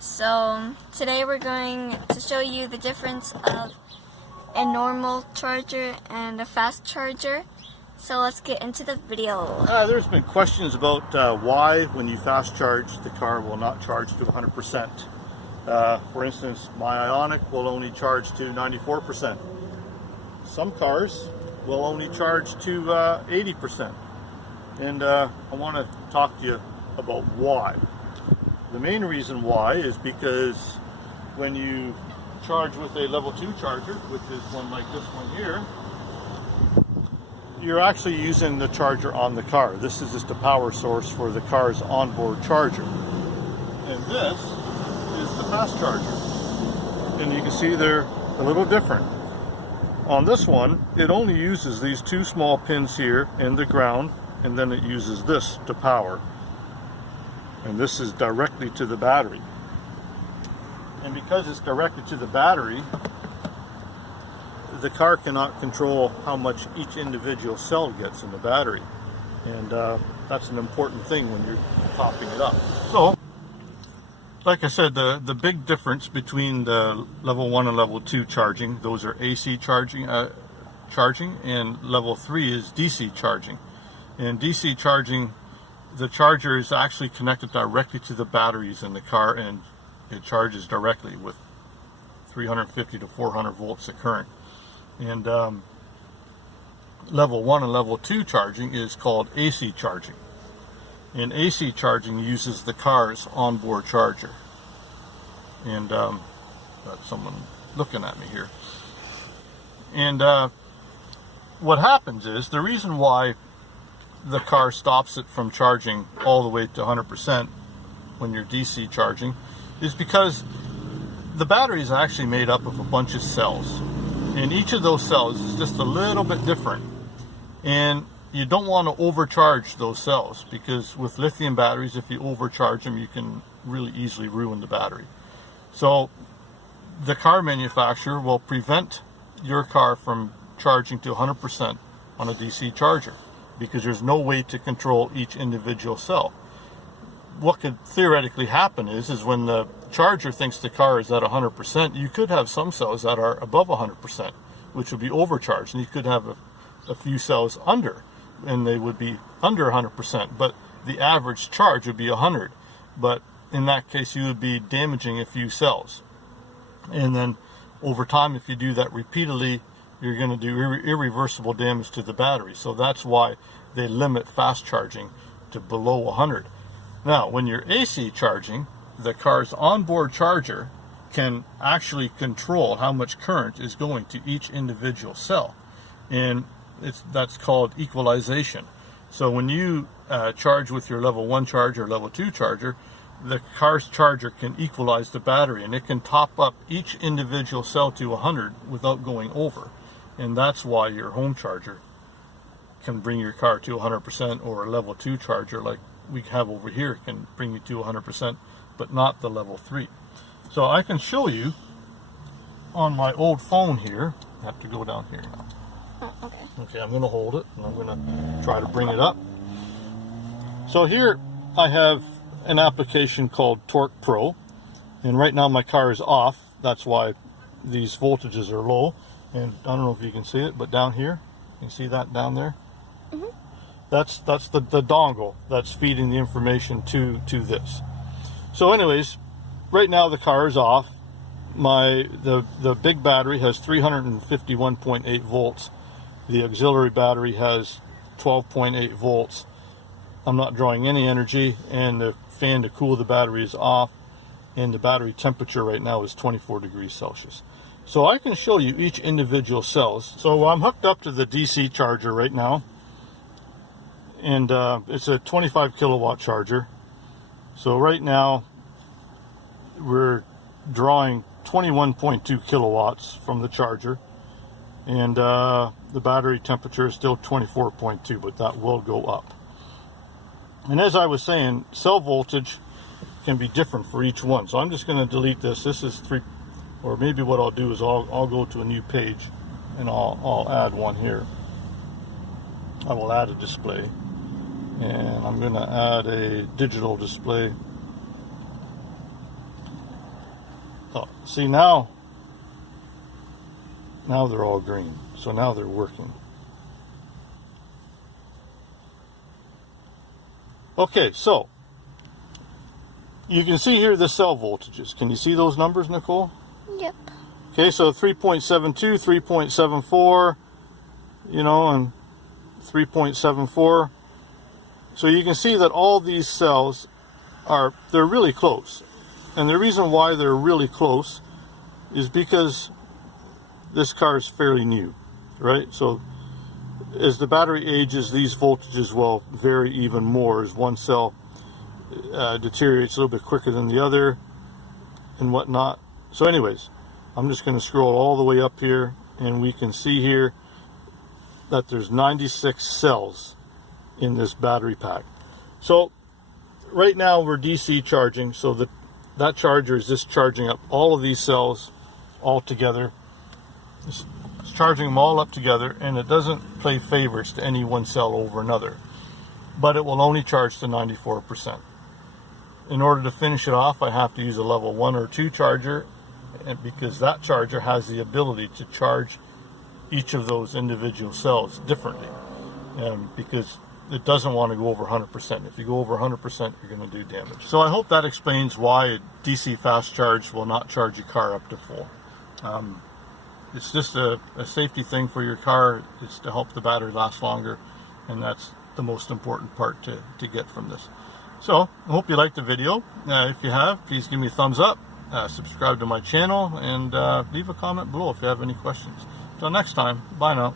So today we're going to show you the difference of a normal charger and a fast charger. So let's get into the video. There's been questions about why when you fast charge the car will not charge to 100%. For instance, my Ioniq will only charge to 94%. Some cars will only charge to 80%. And I want to talk to you about why. The main reason why is because when you charge with a level 2 charger, which is one like this one here, you're actually using the charger on the car. This is just a power source for the car's onboard charger. And this is the fast charger. And you can see they're a little different. On this one, it only uses these two small pins here in the ground, and then it uses this to power. And this is directly to the battery. And because it's directed to the battery, the car cannot control how much each individual cell gets in the battery. And that's an important thing when you're topping it up. So, like I said, the big difference between the level 1 and level 2 charging, those are AC charging, and level 3 is DC charging. And DC charging, the charger is actually connected directly to the batteries in the car, and it charges directly with 350 to 400 volts of current. And level 1 and level 2 charging is called AC charging. And AC charging uses the car's onboard charger. And got someone looking at me here. And what happens is, the reason why the car stops it from charging all the way to 100% when you're DC charging is because the battery is actually made up of a bunch of cells, and each of those cells is just a little bit different, and you don't want to overcharge those cells, because with lithium batteries, if you overcharge them, you can really easily ruin the battery. So the car manufacturer will prevent your car from charging to 100% on a DC charger, because there's no way to control each individual cell. What could theoretically happen is when the charger thinks the car is at 100%, you could have some cells that are above 100%, which would be overcharged, and you could have a few cells under, and they would be under 100%, but the average charge would be 100. But in that case, you would be damaging a few cells. And then over time, if you do that repeatedly, you're going to do irreversible damage to the battery. So that's why they limit fast charging to below 100. Now, when you're AC charging, the car's onboard charger can actually control how much current is going to each individual cell. And that's called equalization. So when you charge with your level 1 charger or level 2 charger, the car's charger can equalize the battery, and it can top up each individual cell to 100 without going over. And that's why your home charger can bring your car to 100%, or a level 2 charger like we have over here can bring you to 100%, but not the level 3. So I can show you on my old phone here. I have to go down here now. Oh, okay. Okay, I'm going to hold it, and I'm going to try to bring it up. So here I have an application called Torque Pro, and right now my car is off. That's why these voltages are low. And I don't know if you can see it, but down here, you see that down there? Mm-hmm. That's the dongle that's feeding the information to this. So anyways, right now the car is off. The big battery has 351.8 volts. The auxiliary battery has 12.8 volts. I'm not drawing any energy, and the fan to cool the battery is off, and the battery temperature right now is 24 degrees Celsius. So I can show you each individual cells. So I'm hooked up to the DC charger right now, and it's a 25 kilowatt charger. So right now we're drawing 21.2 kilowatts from the charger, and the battery temperature is still 24.2, but that will go up. And as I was saying, cell voltage can be different for each one. So I'm just going to delete this. This is 3. Or maybe what I'll do is I'll go to a new page, and I'll add one here. I will add a display, and I'm going to add a digital display. Oh, see now they're all green. So now they're working. Okay, so you can see here the cell voltages. Can you see those numbers, Nicole? Yep. Okay, so 3.72, 3.74, you know, and 3.74. So you can see that all these cells they're really close. And the reason why they're really close is because this car is fairly new, right? So as the battery ages, these voltages will vary even more as one cell deteriorates a little bit quicker than the other and whatnot. So anyways, I'm just going to scroll all the way up here, and we can see here that there's 96 cells in this battery pack. So right now we're DC charging, so that charger is just charging up all of these cells all together. It's charging them all up together, and it doesn't play favorites to any one cell over another, but it will only charge to 94%. In order to finish it off, I have to use a level 1 or 2 charger, and because that charger has the ability to charge each of those individual cells differently, because it doesn't want to go over 100%. If you go over 100%, you're going to do damage. So I hope that explains why a DC fast charge will not charge your car up to full. It's just a safety thing for your car. It's to help the battery last longer, and that's the most important part to get from this. So I hope you liked the video. If you have, please give me a thumbs up, subscribe to my channel, and leave a comment below if you have any questions. Until next time, bye now.